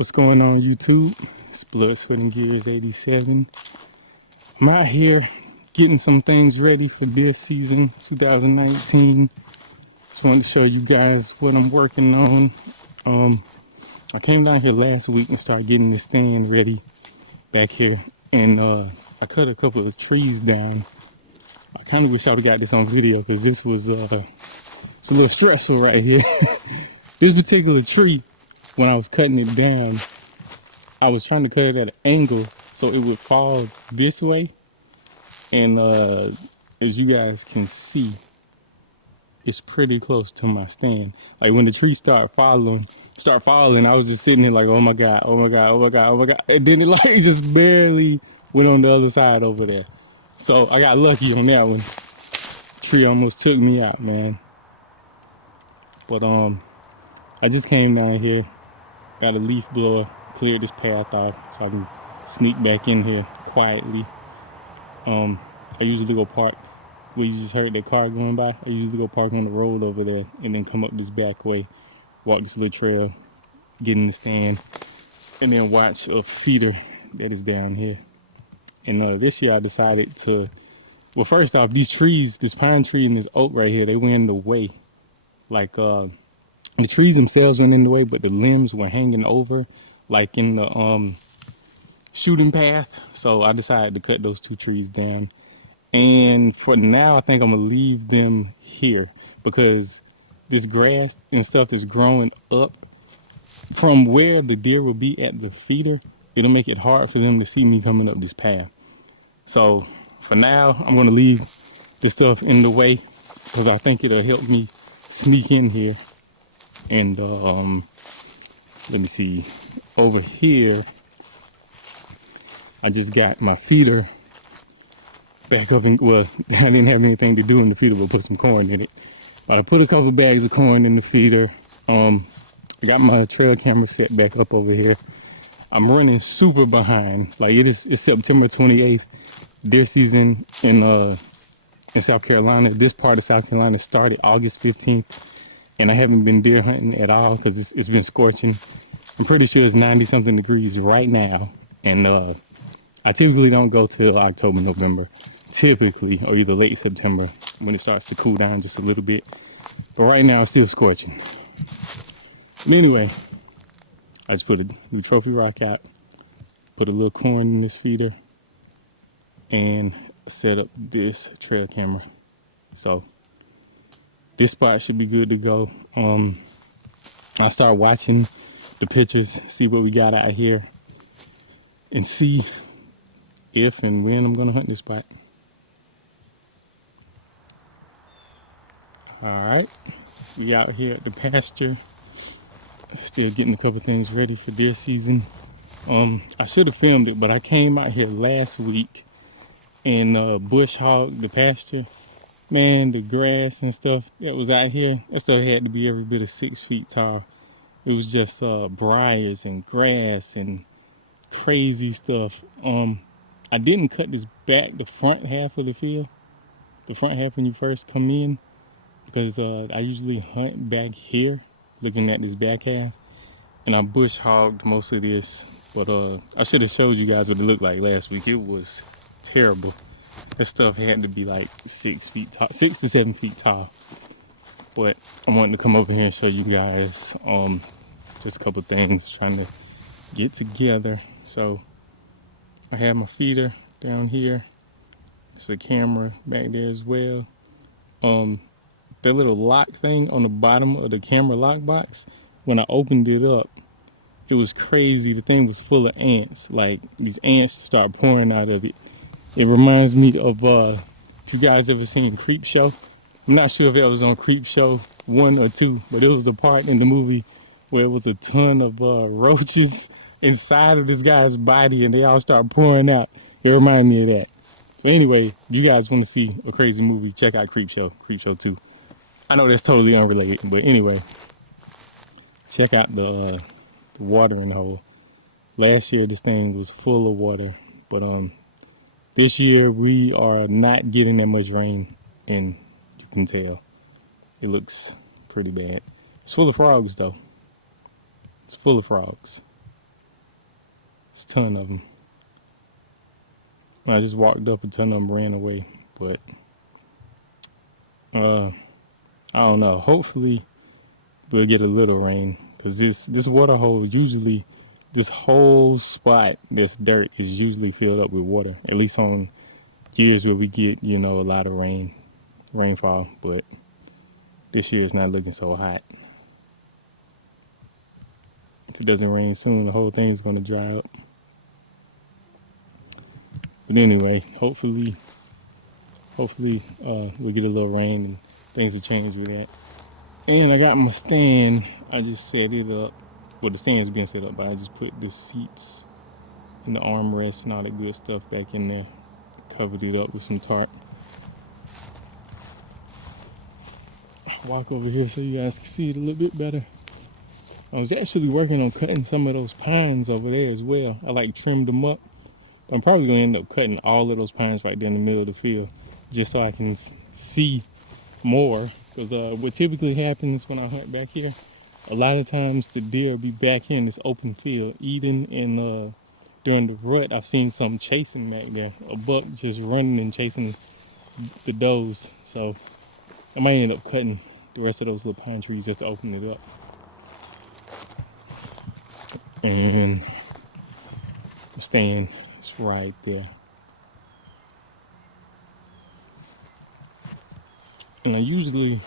What's going on YouTube? It's Blood, Sweat, and Gears 87. I'm out here getting some things ready for deer season 2019. Just wanted to show you guys what I'm working on. I came down here last week and started getting the stand ready back here. And I cut a couple of trees down. I kind of wish I would have got this on video because this was it's a little stressful right here. This particular tree, when I was cutting it down, I was trying to cut it at an angle so it would fall this way. And as you guys can see, it's pretty close to my stand. Like when the trees start falling, I was just sitting there like, oh my God, oh my God, oh my God, oh my God. And then it just barely went on the other side over there. So I got lucky on that one. Tree almost took me out, man. But I just came down here, got a leaf blower, cleared this path off so I can sneak back in here quietly. I usually go park where you just heard that car going by. I usually go park on the road over there and then come up this back way, walk this little trail, get in the stand, and then watch a feeder that is down here. And this year I decided to, well, first off, these trees, this pine tree and this oak right here, they went in the way. Like the trees themselves went in the way, but the limbs were hanging over, like in the shooting path. So I decided to cut those two trees down. And for now, I think I'm gonna leave them here because this grass and stuff that's growing up from where the deer will be at the feeder, it'll make it hard for them to see me coming up this path. So for now, I'm gonna leave this stuff in the way because I think it'll help me sneak in here. And let me see, over here, I just got my feeder back up and, well, I didn't have anything to do in the feeder but put some corn in it. But I put a couple bags of corn in the feeder. I got my trail camera set back up over here. I'm running super behind. Like it's September 28th, deer season in South Carolina. This part of South Carolina started August 15th. And I haven't been deer hunting at all because it's been scorching. I'm pretty sure it's 90 something degrees right now. And I typically don't go till October, November, typically, or either late September when it starts to cool down just a little bit. But right now it's still scorching. But anyway, I just put a new trophy rock out, put a little corn in this feeder, and set up this trail camera. So this spot should be good to go. I'll start watching the pictures, see what we got out here, and see if and when I'm gonna hunt this spot. All right, we out here at the pasture, still getting a couple things ready for deer season. I should have filmed it, but I came out here last week and bush hogged the pasture. Man, the grass and stuff that was out here, that stuff had to be every bit of 6 feet tall. It was just briars and grass and crazy stuff. I didn't cut this back, the front half of the field, the front half when you first come in, because I usually hunt back here, looking at this back half, and I bush hogged most of this. But I should have showed you guys what it looked like last week. It was terrible. That stuff had to be like 6 feet tall, 6 to 7 feet tall. But I wanted to come over here and show you guys just a couple things, trying to get together. So I have my feeder down here. It's a camera back there as well. That little lock thing on the bottom of the camera lock box, when I opened it up, it was crazy. The thing was full of ants. Like these ants start pouring out of it. It reminds me of, if you guys ever seen Creep Show. I'm not sure if it was on Creep Show 1 or 2, but it was a part in the movie where it was a ton of roaches inside of this guy's body and they all start pouring out. It reminded me of that. But anyway, if you guys want to see a crazy movie, check out Creep Show 2. I know that's totally unrelated, but anyway, check out the watering hole. Last year, this thing was full of water, but this year we are not getting that much rain, and you can tell it looks pretty bad. It's full of frogs though. It's full of frogs. There's a ton of them. When I just walked up, a ton of them ran away. But I don't know. Hopefully we'll get a little rain, because this water hole, usually this whole spot that's dirt is usually filled up with water, at least on years where we get, a lot of rainfall. But this year it's not looking so hot. If it doesn't rain soon, the whole thing's going to dry up. But anyway, hopefully we'll get a little rain and things will change with that. And I got my stand. I just set it up. Well, the stand's been set up, but I just put the seats and the armrests and all that good stuff back in there. Covered it up with some tarp. Walk over here so you guys can see it a little bit better. I was actually working on cutting some of those pines over there as well. I trimmed them up. But I'm probably gonna end up cutting all of those pines right there in the middle of the field, just so I can see more. Because what typically happens when I hunt back here, a lot of times the deer will be back in this open field eating, and during the rut I've seen some chasing back there, a buck just running and chasing the does. So I might end up cutting the rest of those little pine trees just to open it up. And the stand is right there. And I usually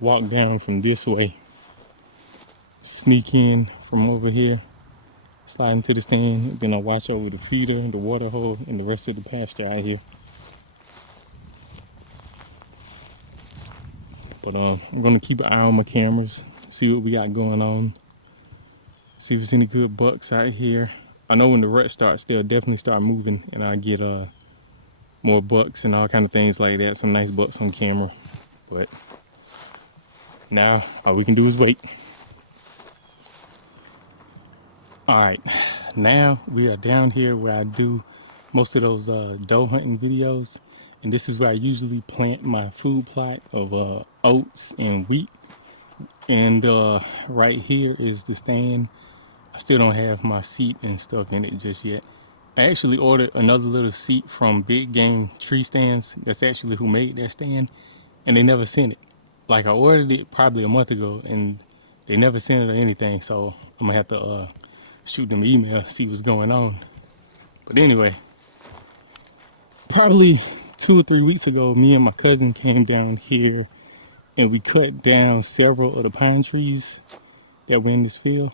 walk down from this way, sneak in from over here, slide into the stand, then I watch over the feeder, the water hole, and the rest of the pasture out here. But I'm gonna keep an eye on my cameras, see what we got going on, see if there's any good bucks out here. I know when the rut starts, they'll definitely start moving, and I'll get more bucks and all kind of things like that, some nice bucks on camera. But now all we can do is wait. All right, now we are down here where I do most of those doe hunting videos, and this is where I usually plant my food plot of oats and wheat. And right here is the stand. I still don't have my seat and stuff in it just yet. I actually ordered another little seat from Big Game Tree Stands. That's actually who made that stand, and they never sent it. I ordered it probably a month ago, and they never sent it or anything. So I'm gonna have to shoot them an email, see what's going on. But anyway, probably 2 or 3 weeks ago, me and my cousin came down here, and we cut down several of the pine trees that were in this field.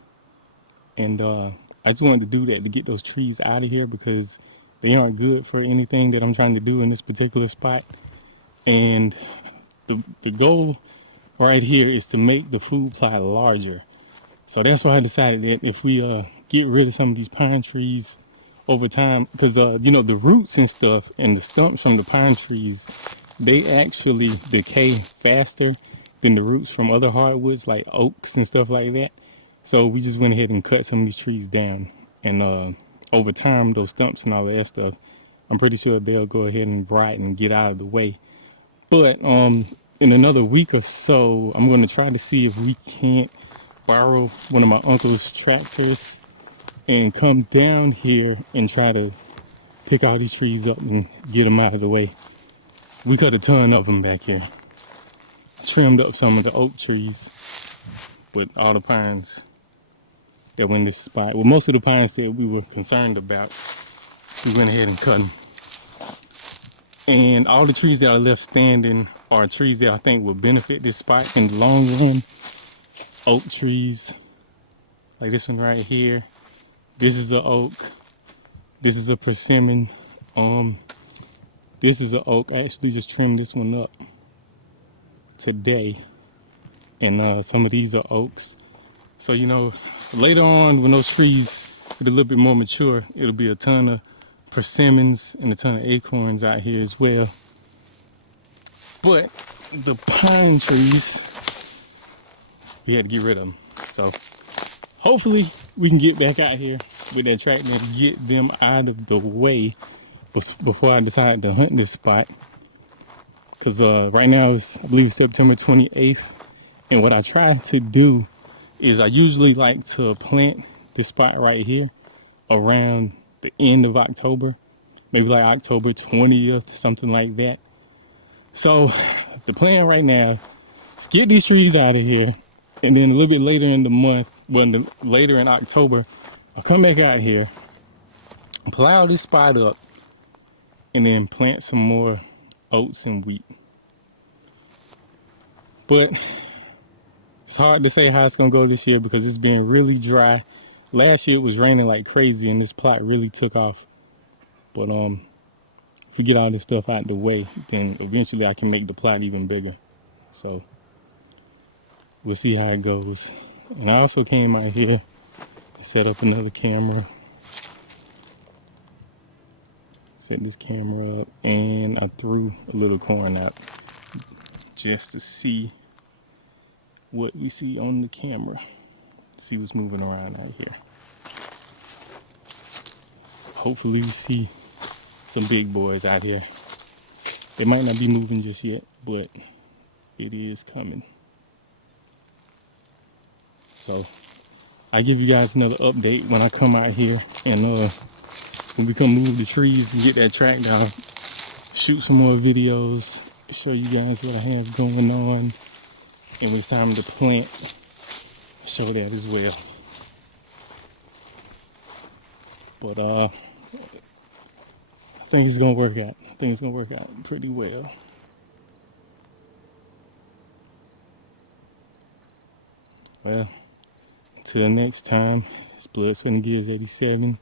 And I just wanted to do that to get those trees out of here, because they aren't good for anything that I'm trying to do in this particular spot. And the goal right here is to make the food plot larger. So that's why I decided that if we get rid of some of these pine trees over time, because the roots and stuff and the stumps from the pine trees, they actually decay faster than the roots from other hardwoods like oaks and stuff like that. So we just went ahead and cut some of these trees down, and over time those stumps and all that stuff, I'm pretty sure they'll go ahead and brighten and get out of the way. But in another week or so, I'm going to try to see if we can't borrow one of my uncle's tractors and come down here and try to pick all these trees up and get them out of the way. We cut a ton of them back here. Trimmed up some of the oak trees, but all the pines that were in this spot, well, most of the pines that we were concerned about, we went ahead and cut them. And all the trees that are left standing are trees that I think will benefit this spot in the long run. Oak trees, like this one right here. This is an oak. This is a persimmon. This is an oak. I actually just trimmed this one up today. And some of these are oaks. So, later on when those trees get a little bit more mature, it'll be a ton of persimmons and a ton of acorns out here as well. But the pine trees, we had to get rid of them. So hopefully we can get back out here with that tractor and get them out of the way before I decide to hunt this spot. Because right now I believe it's September 28th. And what I try to do is I usually like to plant this spot right here around the end of October, maybe like October 20th, something like that. So the plan right now is get these trees out of here, and then a little bit later in the month, later in October, I'll come back out here, plow this spot up, and then plant some more oats and wheat. But it's hard to say how it's gonna go this year because it's been really dry. Last year it was raining like crazy and this plot really took off. But if we get all this stuff out the way, then eventually I can make the plot even bigger. So we'll see how it goes. And I also came out here and set up another camera. Set this camera up and I threw a little corn out just to see what we see on the camera. See what's moving around out here. Hopefully we see some big boys out here. They might not be moving just yet, but it is coming. So I give you guys another update when I come out here and when we come move the trees and get that track down, shoot some more videos, show you guys what I have going on, and when it's time to plant, show that as well. But I think it's gonna work out. I think it's gonna work out pretty well. Well, until next time, it's Blood, Sweat, and Gears 87.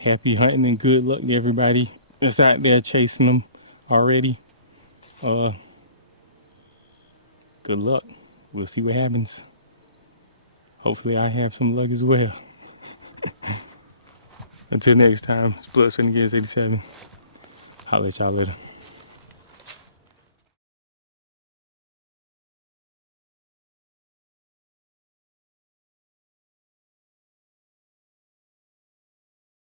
Happy hunting and good luck to everybody that's out there chasing them already. Good luck. We'll see what happens. Hopefully I have some luck as well. Until next time, it's Blood, Sweat, and Gears 87. Holla at y'all later.